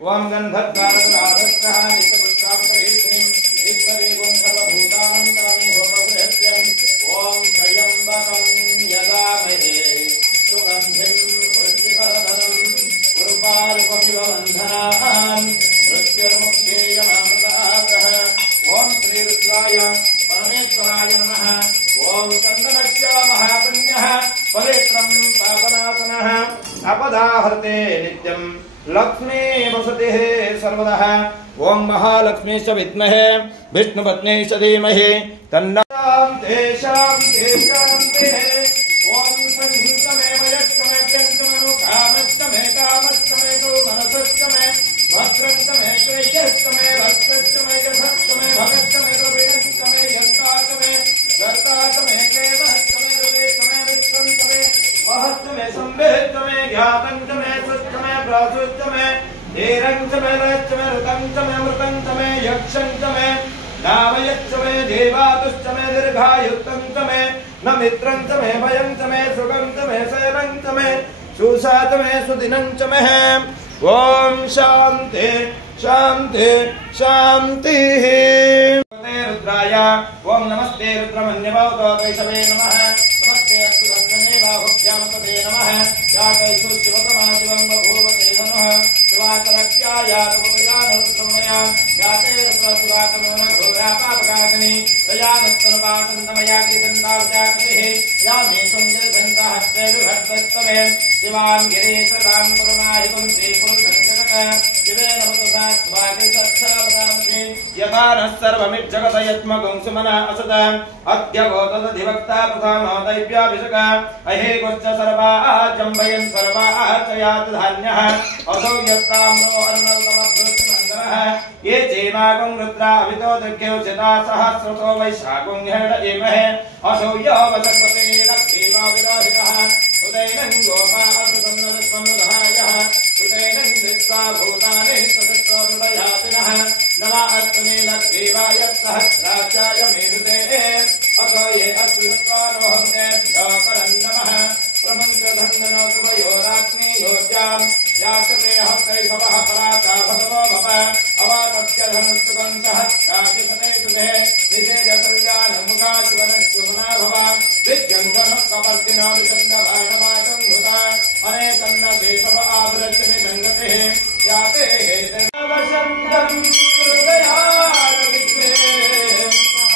ओम गंधर्वराधस्तः नित्यपुष्पापकरेश्वरीं ईश्वरीं सर्वभूतानां तानि होमगृहस्यम् ओम त्र्यंबकं यदामहे सुगन्धिं पुष्टिवर्धनम् उर्वारुकमिव बन्धनान् मृत्युर्मुक्षेयमामृताः ओम श्री रुद्राय परमेश्वराय नमः ओम चन्दनस्य महापुण्यः पवित्रं पापनाशनः अपदाहर्ते नित्यं लक्ष्मी वसतिः सर्वदा ओम महालक्ष्मी च विद्महे विष्णुपत्नी च धीमहि तन्नो शान्ति ओम संहितमे मयत्तमे प्रियंतमे कामस्तमे कामस्तमे मनसस्तमे भद्रन्तमे क्रियस्तमे भक्तस्तमे यथस्तमे भगस्तमे प्रियंतमे यन्तातमे कर्तातमे केमस्तमे हृदयस्तमे विश्वन्तमे महस्तमे संवेदतमे ज्ञातन्तमे सुस्तमे प्रासुस्तमे धीरन्तमे लयस्तमे ऋतन्तमे अमृतन्तमे यक्षन्तमे नामयस्तमे देवातुस्तमे दीर्घायुक्तन्तमे न मित्रन्तमे भयन्तमे सुगन्तमे सेवन्तमे सुसातमे सुदिनन्तमे ओम शांति शांति शांतिः रुद्राय ओम नमस्ते रुद्रमन्यभवतोषवे नमः नमस्ते अस्तुगन्धने बाहुभ्यां तते नमः यातैषु शिवतमादिवं बभूवते नमः शिवाकरक्ष्यायातमुपयानरुद्रमया याते रुद्रशिवाकमेन घोरापापकाशिनी तयानस्तनुवासन्तमया कीर्तन्तावजाकृतिः या मे सुन्दरघण्टहस्ते विभक्तस्तवे शिवां गिरेशतां करुणाहितं श्रीपुरुषङ्कटक शिवेन वतुसात्वादे तत्सवदांसि यथा नः सर्वमिज्जगत यत्मगं सुमना असत अद्य गोतदधिवक्ता प्रथमो दैव्याभिषेक अहे गोश्च सर्वाः जम्भयन् सर्वाः च यात धान्यः असौ यत्ताम्रो अर्णवमद्भुतमङ्गलः ये चेमागं रुद्राभितो दृग्योचिता सहस्रतो वैशाखं हेड एमहे असौ यवसक्वते लक्ष्मीवाविदाहितः उदयनं गोपासुसन्नदस्मनुधायः उदयनं दृष्ट्वा भूतानि तदस्वदुडयातिनः नमः अस्मै लक्ष्मीवाय सहस्राचार्य मेरुते अथो ये अस्वित्वारोहन्तेभ्यो परं नमः प्रमन्त्रधन्दनोतुवयोरात्मीयोज्यां याचते हस्तैभवः पराता भगवो भव अवातत्यधनुस्तुकं सहस्राचिपते तुते निषेजसुजानमुखाशिवनस्वमना भव विद्यङ्कनः कपर्दिनो विसन्दभाणवाकं घुता अनेकन्न देशव आभुरच्चनि सङ्गतिः याते हेतवशन्दं हृदयारविद्मे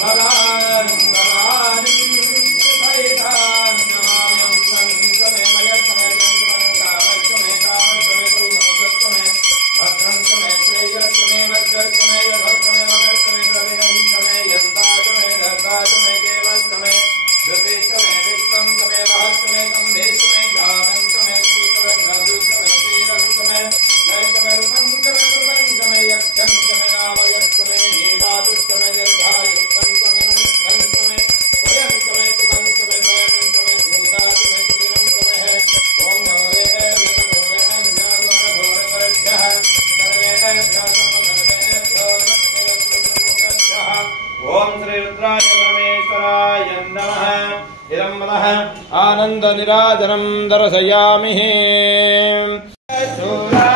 बलान् बलानि वैतान् नमाम्यं सङ्गमे मयत्तमे चन्द्रं कामत्तमे कामत्तमे तु मनसत्तमे भद्रन्तमे श्रेयत्तमे वज्रत्तमे यथोत्तमे मगत्तमे द्रविणन्तमे यन्तातमे धर्तातमे केवलतमे धृतेष्टमे विश्वन्तमे महत्तमे कम्भेष्टमे गानन्तमे सूतमे भ्रातुस्तमे श्रीरन्तमे लयतमे रूपन्तमे कृतन्तमे यक्षन्तमे नामयक्षमे जीवातुस्तमे दीर्घायुक्तन्तमे नमस्कन्तमे वयन्तमे तुकन्तमे स्वयन्तमे भूतातमे सुदिनन्तमे ओम नमोरे ज्ञानघोरपरभ्यः सर्वेभ्यः समधर्मेभ्यो नमस्ते मुखभ्यः ओम श्री रुद्राय परमेश्वराय नमः इदं मनः आनन्दनिराजनं दर्शयामि Shara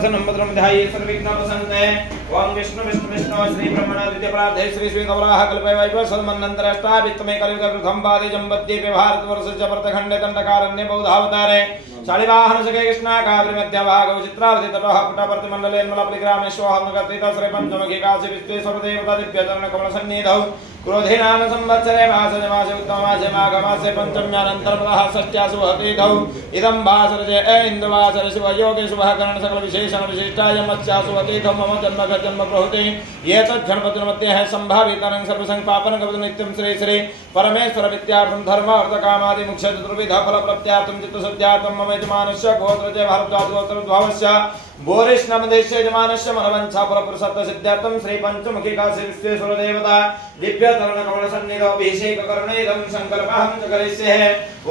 प्रसन्नं भद्रं ध्याये सर्वविघ्नोपशान्तये ओम विष्णु विष्णु विष्णु श्री ब्रह्मण द्वितीय प्रार्थे श्री श्री गौराह कल्पे वैभव सन्मन्नन्तरष्टाभित्तमे कलियुग खम्बादि जम्बद्ये भारतवर्षस्य भरतखण्डे दण्डकारण्ये बौधावतारे शालिवाहन सखे कृष्णा काव्रि मध्य भागव चित्रावधि तटः पुटवर्तिमण्डले निर्मलपरिग्रामेश्वहं नगत्रित श्री पंचमुखी काशी विश्वेश्वरदेवता दिव्यचरण कमल सन्निधौ क्रोधे नाम संवत्सरे मासे मासे उत्तममासे माघमासे पंचम्यानन्तरमः षष्ट्यासु हतिथौ इदं वासरजे इन्दुवासर शिवयोगे शुभकरण सकल विशेषण विशिष्टाय मत्स्यासु हतिथौ मम जन्म जन्म प्रभुते ये तद्गणपति मध्ये है संभावितानं सर्वसंपापन कवच नित्यं श्री श्री परमेश्वर विद्यार्थं धर्म अर्थ कामादि मुख्य चतुर्विध फल प्राप्त्यार्थं चित्तशुद्ध्यार्थं मम यजमानस्य गोत्रजय भारद्वाज गोत्रद्भावस्य बोरिष्णमदेशे यजमानस्य मनवंशा फलपुरुषत्व सिद्ध्यार्थं श्री पंचमुखी काशी विश्वेश्वर देवता दिव्यचरण कमल सन्निधौ अभिषेक करणेदं संकल्पहं च करिष्ये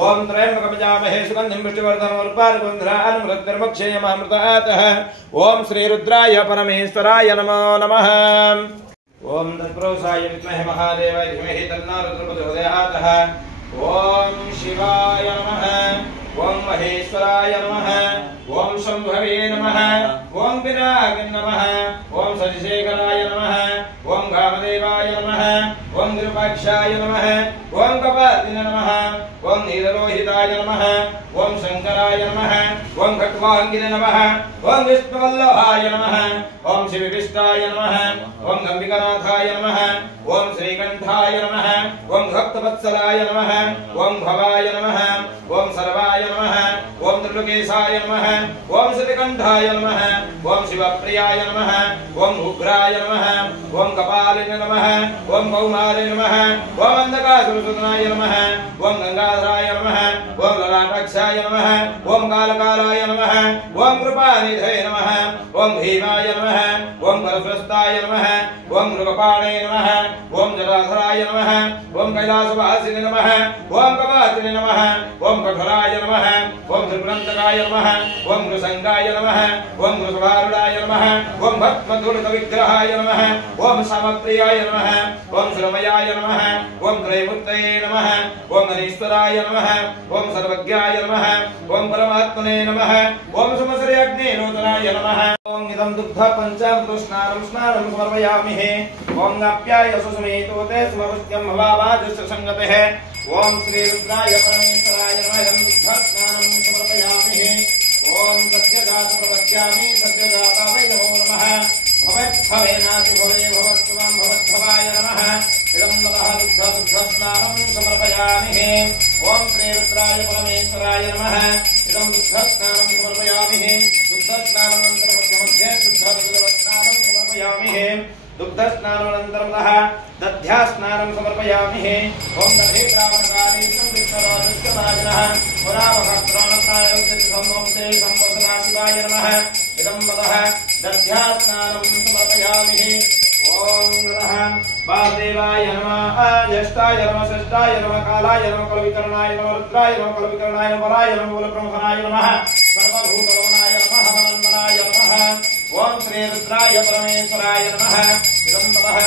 ओम त्र्यंबकं यजामहे सुगन्धिं पुष्टिवर्धनम् उर्वारुकं मृतमक्षयमृतातः ओम श्री रुद्राय परमेश्वराय नमो नमः ओम तत्पुरुषाय विद्महे महादेवाय धीमहि तन्नो रुद्रः प्रचोदयात् ओम शिवाय नमः ओम महेश्वराय नमः ओम शंभवे नमः ओम पिनाकिं नमः ओम सजिशेखराय नमः ओम कामदेवाय नमः ओम विरूपाक्षाय नमः ओम कपालिने नमः ओम नीललोहिताय नमः ओम शंकराय नमः ओम खट्वांगिने नमः ओम विष्णुवल्लभाय नमः ओम शिवविष्टाय नमः ओम गंबिकानाथाय नमः ओम श्रीकंठाय नमः ओम भक्तवत्सलाय नमः ओम भवाय नमः ओम सर्वाय नमः ओम त्रिलोकेशाय नमः ओम श्रीकंठाय नमः ओम शिवप्रियाय नमः ओम उग्राय नमः ओम कपालिने नमः ओम कौमारिने नमः ओम अंधकासुरसुतनाय नमः ओम गंगाधराय नमः ओम ललाटाक्षाय नमः ओम कालकालाय नमः ओम कृपानिधये नमः ओम भीमाय नमः ओम परस्वस्ताय नमः ओम मृगपाणे नमः ओम जटाधराय नमः ओम कैलासवासिने नमः ओम कपातिने नमः ओम कठोराय नमः ओम त्रिपुरंतकाय नमः ओम नृसंगाय नमः ओम नृसभारुडाय नमः ओम भस्मधूलितविग्रहाय नमः ओम सामप्रियाय नमः ओम सुरमयाय नमः ओम त्रयमूर्तये नमः ओम अनीश्वराय नमः ओम सर्वज्ञाय नमः ओम परमात्मने नमः ओम सुमसरे अग्निलोचनाय नमः ओम इदं दुग्ध पंचामृत स्नानं समर्पयामि ओम आप्यायसु समेतोते समवस्त्यं भवावाजस्य संगतेः ओम श्री रुद्राय परमेश्वराय नमः इदं दुग्ध स्नानं समर्पयामि ओम सत्यजात प्रवक्ष्यामि सत्यजाता वै नमो नमः भवत्भवेनाति भवे भवत्सुवं भवद्भवाय नमः इदं नमः दुग्ध स्नानं समर्पयामि ओम श्री रुद्राय परमेश्वराय नमः इदं दुग्ध स्नानं समर्पयामि दुग्ध स्नानानन्तरं मध्ये शुद्ध स्नानं समर्पयामि दुग्ध स्नानानन्तरं दध्या स्नानं समर्पयामि ओम दधे ग्रामकाले संविष्णुराजस्य महाजनः पुरावहत्राणताय उद्यतसम्मोक्ते संवत्सरा शिवाय नमः इदं वदः दध्या स्नानं समर्पयामि ओम नमः वासुदेवाय नमः ज्येष्ठाय नमः श्रेष्ठाय नमः कालाय नमः कलवितरणाय नमः रुद्राय नमः कलवितरणाय नमः वराय नमः मूलप्रमुखनाय नमः सर्वभूतगमनाय नमः मनन्मनाय नमः ओम श्री रुद्राय परमेश्वराय नमः इदं नमः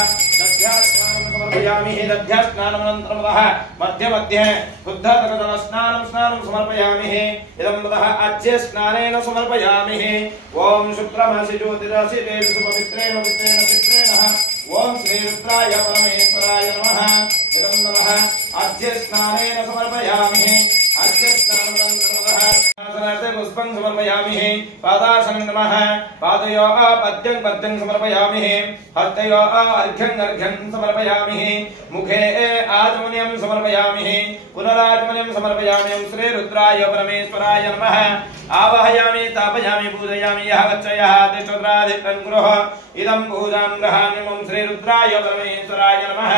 दध्या स्नानं समर्पयामि दध्या स्नानानन्तरं मध्ये मध्ये शुद्धतकजल स्नानं समर्पयामि इदं नमः आज्य स्नानेन समर्पयामि ओम शुक्रमासि ज्योतिरासि तेजसु पवित्रेण पवित्रेण चित्रेण ओम श्री रुद्राय परमेश्वराय नमः इदं नमः आज्य स्नानेन समर्पयामि आज्य स्नानानन्तरं पुष्पं समर्पयामि पादासनं नमः पादयोः पद्यं समर्पयामि हस्तयोः अर्घ्यं समर्पयामि मुखे आचमनीयं समर्पयामि पुनराचमनीयं समर्पयामि श्री रुद्राय परमेश्वराय नमः आवाहयामि तापयामि पूजयामि यः गच्छयः तिष्ठत्राधिष्ठन् गृह इदं पूजां गृहामि ओम श्री रुद्राय परमेश्वराय नमः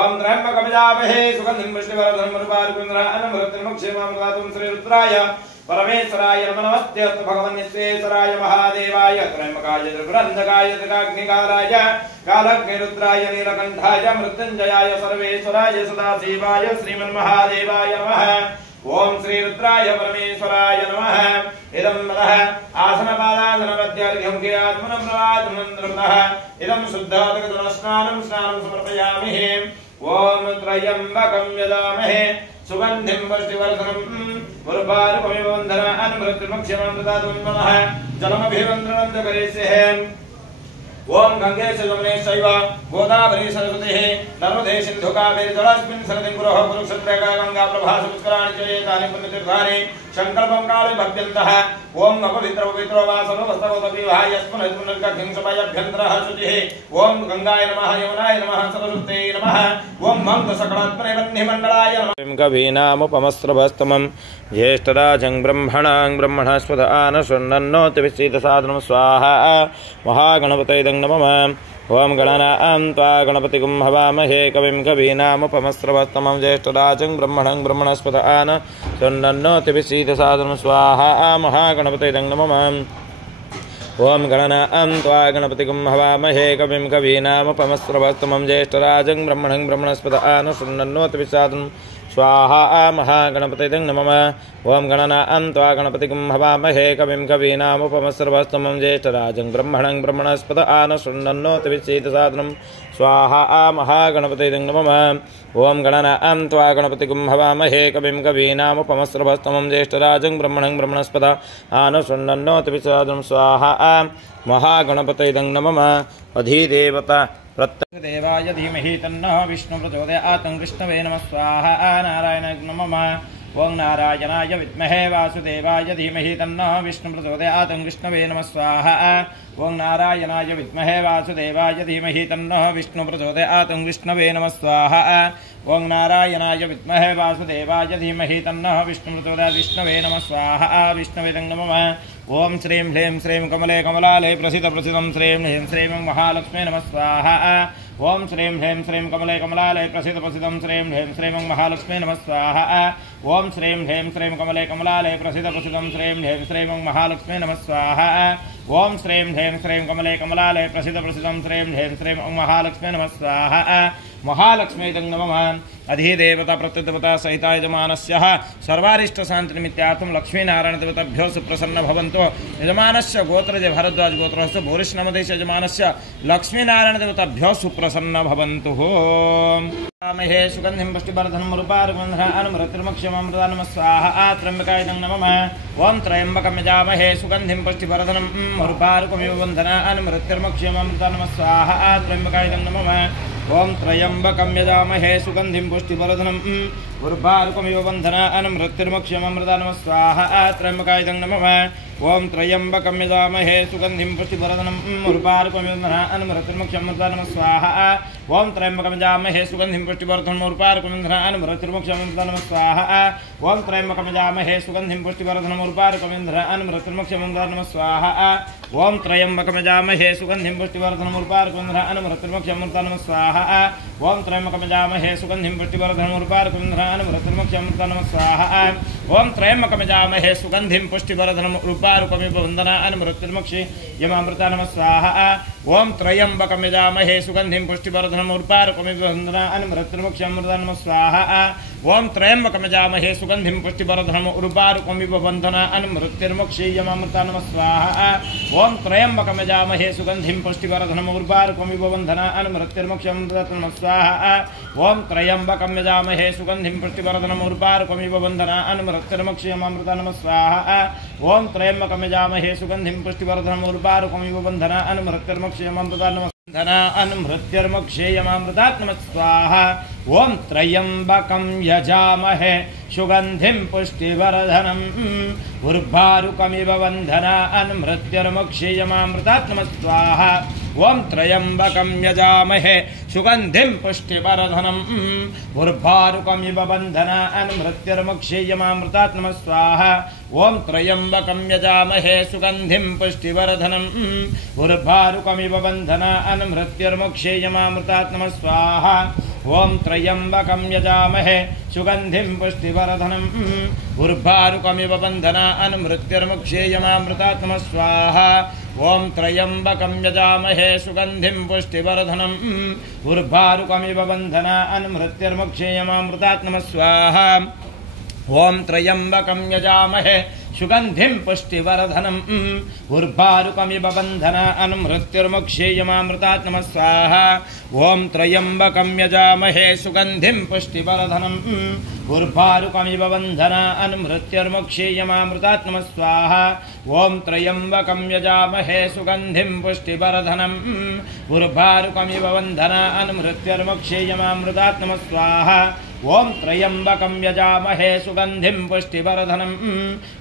ओम त्र्यंबकं यजामहे सुगन्धिं पुष्टिवर्धनम् उर्वारुकं मृत्युमुक्षयमामृतात् श्री रुद्राय परमेश्वराय नमस्ते भगवन् विश्वेश्वराय महादेवाय त्र्यंबकाय त्रिपुरंधकाय त्रिकाग्निकालाय कालग्निरुद्राय नीलकंठाय मृत्युंजयाय सर्वेश्वराय सदाशिवाय श्रीमन्महादेवाय नमः ओम श्री रुद्राय परमेश्वराय नमः इदं नमः आसनपादासनमध्यार्घ्यं के आत्मनप्रवादमन्त्रं इदं शुद्धतकजलस्नानं समर्पयामि ओम त्र्यंबकं यजामहे सुगन्धिं पुष्टिवर्धनम् उर्वारुकमिव वन्दनान् मृत्युर्मुक्षीयमामृतात् नमः जलमभिवन्दनं च करिष्ये ओम गंगे जमुने चैव गोदावरी सरस्वती नर्मदे सिंधु कावेरी जलास्मिन् सन्निधिं कुरुः कुरुक्षेत्रे गंगा प्रभा समुद्राणि च एतानि पुण्यतीर्थानि संकल्पं काले भव्यन्तः ओम अपवित्र पवित्रो वा सर्ववस्तवोपविवाह यस्मिन् पुनर्गतिं सभयभ्यन्तरः शुचिः ओम गंगाय नमः यमुनाय नमः सरस्वत्यै नमः ओम मंग सकलात्मने वह्निमण्डलाय नमः कवीनामुपमस्रभस्तमं ज्येष्ठराजं ब्रह्मणां ब्रह्मणस्पद आनशृण्वन्नोतिविश्चितसादनं स्वाहा महागणपतये नमः ओम गणानां त्वा गणपतिगुं हवामहे कविं कवीनामुपमस्रवस्तमं ज्येष्ठराजं ब्रह्मणं ब्रह्मणस्पद आनशृण्वन्नोतिविश्चितसादनं स्वाहा महागणपतये नमः ओम गणानां त्वा गणपतिगुं हवामहे कविं कवीनामुपमस्रवस्तमं ज्येष्ठराजं ब्रह्मणं ब्रह्मणस्पद आनशृण्वन्नोतिविश्चितसादनं स्वाहा महागणपतये नमः ओम गणानां त्वा गणपतिगुं हवामहे कविं कवीनामुपमस्रवस्तमं ज्येष्ठराजं ब्रह्मणं ब्रह्मणस्पद आनशृण्वन्नोतिविश्चितसादनं स्वाहा महागणपतये नमः ओम गणानां त्वा गणपतिगुं हवामहे कविं कवीनामुपमस्रवस्तमं ज्येष्ठराजं ब्रह्मणं ब्रह्मणस्पद आनशृण्वन्नोतिविश्चितसादनं स्वाहा महागणपतये नमः अधिदेवता प्रत्यदेवाय धीमहि तन्नः विष्णु प्रचोदयात् कृष्णवे नमः स्वाहा नारायणाय नमः ओं नारायणाय विद्महे वासुदेवाय धीमहि तन्नः विष्णु प्रचोदयात् कृष्णवे नमः स्वाहा ओं नारायणाय विद्महे वासुदेवाय धीमहि तन्नः विष्णु प्रचोदयात् विष्णवे नमः स्वाहा ओं नारायणाय विद्महे वासुदेवाय धीमहि तन्नः विष्णु प्रचोदयात् विष्णवे नमः स्वाहा विष्णवे नमः ओम श्रीं ह्रीं श्रीं कमले कमलालये प्रसिद्धं श्रीं ह्रीं श्रीं महालक्ष्मी नमः स्वाहा ओम श्रीं ह्रीं श्रीं कमले कमलालये प्रसिद्धं श्रीं ह्रीं श्रीं महालक्ष्मी नमः स्वाहा ओम श्रीं ह्रीं श्रीं कमले कमलालये प्रसिद्धं श्रीं ह्रीं श्रीं महालक्ष्मी नमः स्वाहा ओम श्रीं ह्रीं श्रीं कमले कमलालये प्रसिद्धं श्रीं ह्रीं श्रीं महालक्ष्मी नमः स्वाहा महालक्ष्मी नमः अधिदेवता प्रत्यदेवता सहिता यजमानस्य सर्वारिष्ट शांति निमित्तार्थं लक्ष्मीनारायण देवताभ्यो सुप्रसन्न भवन्तु यजमानस्य गोत्रज भरद्वाज गोत्रस्य भूरिष्णमदेश यजमानस्य लक्ष्मीनारायण देवताभ्यो सुप्रसन्न भवन्तु महे सुगन्धिं पुष्टिवर्धनं रूपारुगन्धनानुमृत्युर्मुक्षीयमामृतात् नमः स्वाहा त्र्यम्बकाय नमः ओम त्र्यम्बकं यजामहे सुगन्धिं पुष्टिवर्धनं रूपारुकमिव बन्धनानुमृत्युर्मुक्षीयमामृतात् नमः स्वाहा त्र्यम्बकाय नमः ओम त्र्यम्बकं यजामहे सुगन्धिं पुष्टिवर्धनं उर्वारुकमिव बन्धनानुमृत्युर्मुक्षीयमामृतात् नमः स्वाहा त्र्यम्बकाय नमः ओम त्र्यम्बकं यजामहे सुगन्धिं पुष्टिवर्धनं उर्वारुकमिव बन्धनानुमृत्युर्मुक्षीयमामृतात् नमः स्वाहा ओम त्र्यम्बकं यजामहे सुगन्धिं पुष्टिवर्धनं उर्वारुकमिव बन्धनानुमृत्युर्मुक्षीयमामृतात् नमः स्वाहा ओम त्र्यम्बकं यजामहे सुगन्धिं पुष्टिवर्धनं उर्वारुकमिव बन्धनानुमृत्युर्मुक्षीयमामृतात् नमः स्वाहा ओम त्र्यम्बकं यजामहे सुगन्धिं पुष्टिवर्धनं उर्वारुकमिव बन्धनानुमृत्युर्मुक्षीयमामृतात् नमः स्वाहा ओम त्र्यम्बकं यजामहे सुगन्धिं पुष्टिवर्धनं उर्वारुकमिव बन्धनानुमृत्युर्मुक्षीयमामृतात् नमः स्वाहा ओम त्र्यम्बकं यजामहे सुगन्धिं पुष्टिवर्धनं उर्वारुकमिव बन्धनानुमृत्युर्मुक्षीयमामृतात् नमः स्वाहा ओम त्र्यम्बकं यजामहे सुगन्धिं पुष्टिवर्धनं उर्वारुकमिव बन्धनानुमृत्युर्मुक्षीयमामृतात् नमः स्वाहा ओम त्र्यम्बकं यजामहे सुगन्धिं पुष्टिवर्धनं उर्वारुकमिव बन्धनानुमृत्युर्मुक्षीयमामृतात् नमः स्वाहा ओम त्र्यम्बकं यजामहे सुगन्धिं पुष्टिवर्धनं उर्वारुकमिव बन्धनानुमृत्युर्मुक्षीयमामृतात् नमः स्वाहा ओम त्र्यम्बकं यजामहे सुगन्धिं पुष्टिवर्धनं उर्वारुकमिव बन्धनानुमृत्युर्मुक्षीयमामृतात् नमः स्वाहा ओम त्र्यम्बकं यजामहे सुगन्धिं पुष्टिवर्धनं उर्वारुकमिव बन्धनानुमृत्युर्मुक्षीयमामृतात् नमः मृत्युर्मुक्षीयमामृतात् नमः स्वाहा ओम त्र्यम्बकं यजामहे सुगन्धिं पुष्टिवर्धनं उर्वारुकमिव बन्धनानुमृत्युर्मुक्षीयमामृतात् नमः स्वाहा ओम त्र्यम्बकं यजामहे सुगन्धिं पुष्टिवर्धनं उर्वारुकमिव बन्धनानुमृत्युर्मुक्षीयमामृतात् नमः स्वाहा ओम त्र्यम्बकं यजामहे सुगन्धिं पुष्टिवर्धनं उर्वारुकमिव बन्धनानुमृत्युर्मुक्षीयमामृतात् नमः स्वाहा ओम त्र्यम्बकं यजामहे सुगन्धिं पुष्टिवर्धनं उर्वारुकमिव बन्धनानुमृत्युर्मुक्षीयमामृतात् नमः स्वाहा ओम त्र्यम्बकं यजामहे सुगन्धिं पुष्टिवर्धनं उर्वारुकमिव बन्धनानुमृत्युर्मुक्षीयमामृतात् नमः स्वाहा ओम त्र्यम्बकं यजामहे सुगंधिं पुष्टिवर्धनम् उर्वारुकमिव बन्धनान् मृत्युर्मुक्षेयमामृतात् नमः स्वाहा ओम त्र्यंबकं यजामहे सुगंधिं पुष्टिवर्धनम् उर्वारुकमिव बन्धनान् मृत्युर्मुक्षेयमामृतात् नमः स्वाहा ओम त्र्यंबकं यजामहे सुगंधिं पुष्टिवर्धनम् उर्वारुकमिव बन्धनान् मृत्युर्मुक्षेयमामृतात् नमः स्वाहा ओम त्र्यंबकं यजामहे सुगंधिं पुष्टिवर्धनम्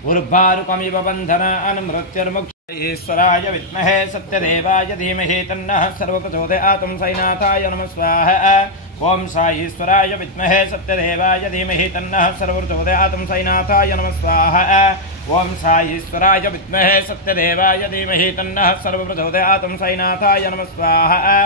उर्वारुकमिव बन्धनान् मृत्युर्मुक्षेयमामृतात् विद्महे सत्यदेवाय धीमहि तन्नः सर्वप्रचोदयात् साईनाथाय नमः स्वाहा ओम साईश्वराय विद्महे सत्यदेवाय धीमहि तन्नः सर्वप्रचोदयात् साईनाथाय नमः स्वाहा ओम साईश्वराय विद्महे सत्यदेवाय धीमहि तन्नः सर्वप्रचोदयात् साईनाथाय नमः स्वाहा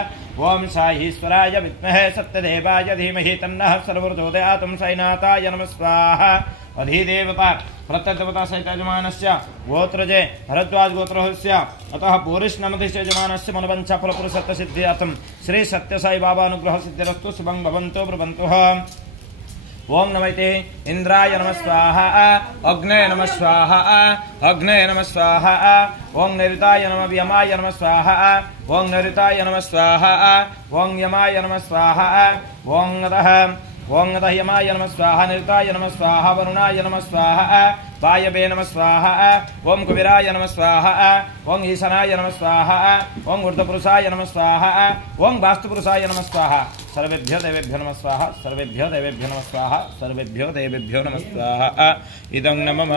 ओम साईश्वराय विद्महे सत्यदेवाय धीमहि तन्नः सर्वप्रचोदयात् साईनाथाय नमः स्वाहा अधिदेवता प्रत्यदेवता सहित यजमानस्य गोत्रजे भरद्वाज गोत्रस्य अतः पूरिष्णमधिस्य यजमानस्य मनोवांछा फलपुरुषत्व सिद्ध्यर्थं श्री सत्य साई बाबा अनुग्रह सिद्धिरस्तु शुभं भवन्तु ब्रुवन्तुः ओम नमैते इंद्राय नमः स्वाहा अग्ने नमः स्वाहा अग्ने नमः स्वाहा ओम नैऋताय नमः यमाय नमः स्वाहा ओम नैऋताय नमः स्वाहा ओम यमाय नमः स्वाहा ओम अतः यमाय नमः स्वाहा नैऋताय नमः स्वाहा वरुणाय नमः स्वाहा वायवे नमः स्वाहा ओम कुबेराय नमः स्वाहा ओम ईशानाय नमः स्वाहा ओम ऊर्ध्वपुरुषाय नमः स्वाहा ओम वास्तुपुरुषाय नमः स्वाहा सर्वेभ्यो देवेभ्यो नमः स्वाहा सर्वेभ्यो देवेभ्यो नमः स्वाहा सर्वेभ्यो देवेभ्यो नमः स्वाहा इदं नमः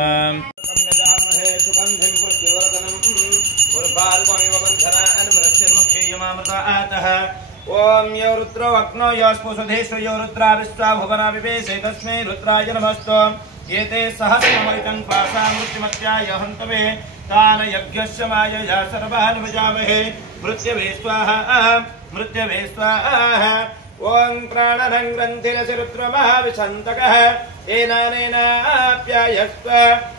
ओम यो रुद्रो अग्नो योस्पुषधेषु यो रुद्रा विश्वा भुवना विवेशे तस्मै रुद्राय नमस्तु एते सहस्रमयितं पासा मृत्युमत्याय हन्तवे तान यज्ञस्य मायया सर्वान् भजामहे मृत्यवे स्वाहा मृत्यवे स्वाहा ओम प्राणनं ग्रन्थिरसि रुद्रमहाविशन्तकः एनानेनाप्यायस्व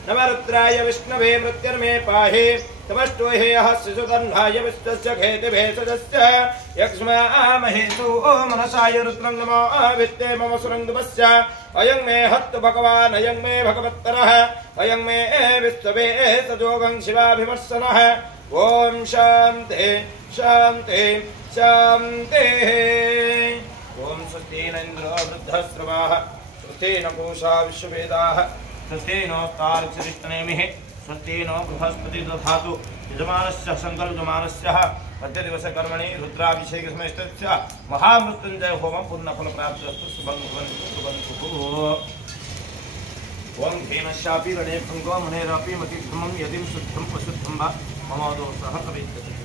नवरुद्राय विष्णवे मृत्युर्मे पाहि तमस्तु हे हस्यसुतन्वाय विश्वस्य खेतिभेषजस्य यक्ष्मामहेषु मनसाय रुद्रं नमो वित्ते मम सुरङ्गमस्य अयं मे हत्तु भगवान् अयं मे भगवत्तरः अयं मे विश्ववे सजोगं शिवाभिमर्शनः ओम शान्ति शान्ति शान्तिः ओम स्वस्ति न इन्द्रो वृद्धश्रवाः स्वस्ति न पूषा विश्ववेदाः स्वस्ति नोऽस्तार्क्ष्यतिष्ठनेमिः स्वस्ति नो बृहस्पति दधातु यजमानस्य संकल्पमानस्य अद्यदिवसे कर्मणि रुद्राभिषेकसमयस्य महामृत्युञ्जय होमं पूर्णफलप्राप्तिरस्तु शुभं भवन्तु ओम धेनशापि रणे भङ्गो मुनेरपि मतिभ्रमं यदिं शुद्धं पशुद्धं वा मम दोषः कविद्यते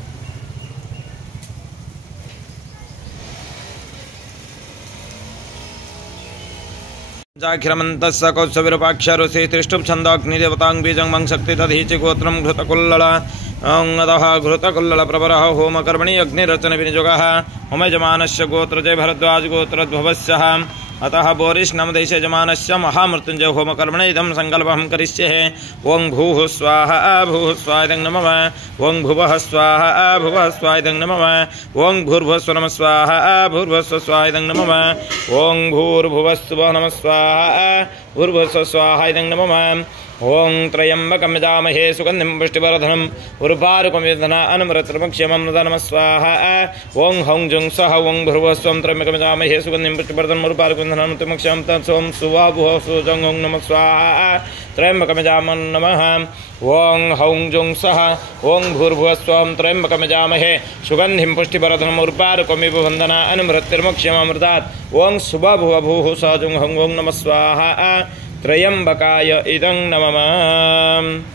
जाघ्रमन्तस्य कौत्सविरूपाक्षरुषि त्रिष्टुप् छन्दोऽग्निदेवतां बीजं मं शक्ति दधीचि गोत्रं घृतकुल्लल अतः घृतकुल्लल प्रवरः होमकर्मणि अग्निरचनविनियोगः होमयजमानस्य गोत्रजय भरद्वाज गोत्रद्भवस्य अतः बोरिष्णमदेशे यजमानस्य महामृत्युञ्जय होमकर्मणे इदं सङ्कल्पं करिष्ये ओं भूः स्वाहा इदं नमः ओं भुवः स्वाहा इदं नमः ओं भूर्भुवस्व नमः स्वाहा भूर्भुवस्व स्वाहा इदं नमः ओं भूर्भुवस्व नमः स्वाहा भूर्भुवस्व स्वाहा इदं नमः ओं त्र्यंबकं यजामहे सुगन्धिं पुष्टिवर्धनम् उर्वारुकमिव बन्धनान् मृत्युर्मुक्षेयमामृतात् नमः स्वाहा ओं हौं जुं सः ओं भूर्भुवस्वं त्र्यंबकं यजामहे सुगन्धिं पुष्टिवर्धनम् उर्वारुकमिव बन्धनान् मृत्युर्मुक्षेयमामृतात् सोम सुवा भुवः सुजं ओं नमः स्वाहा त्र्यंबकं यजामहे नमः ओं हौं जुं सः ओं भूर्भुवस्वं त्र्यंबकं यजामहे सुगन्धिं पुष्टिवर्धनम् उर्वारुकमिव बन्धनान् मृत्युर्मुक्षेयमामृतात् ओं सुवा भुवः भूः स जुं हौं ओं नमः स्वाहा त्र्यंबकाय इदं नमः।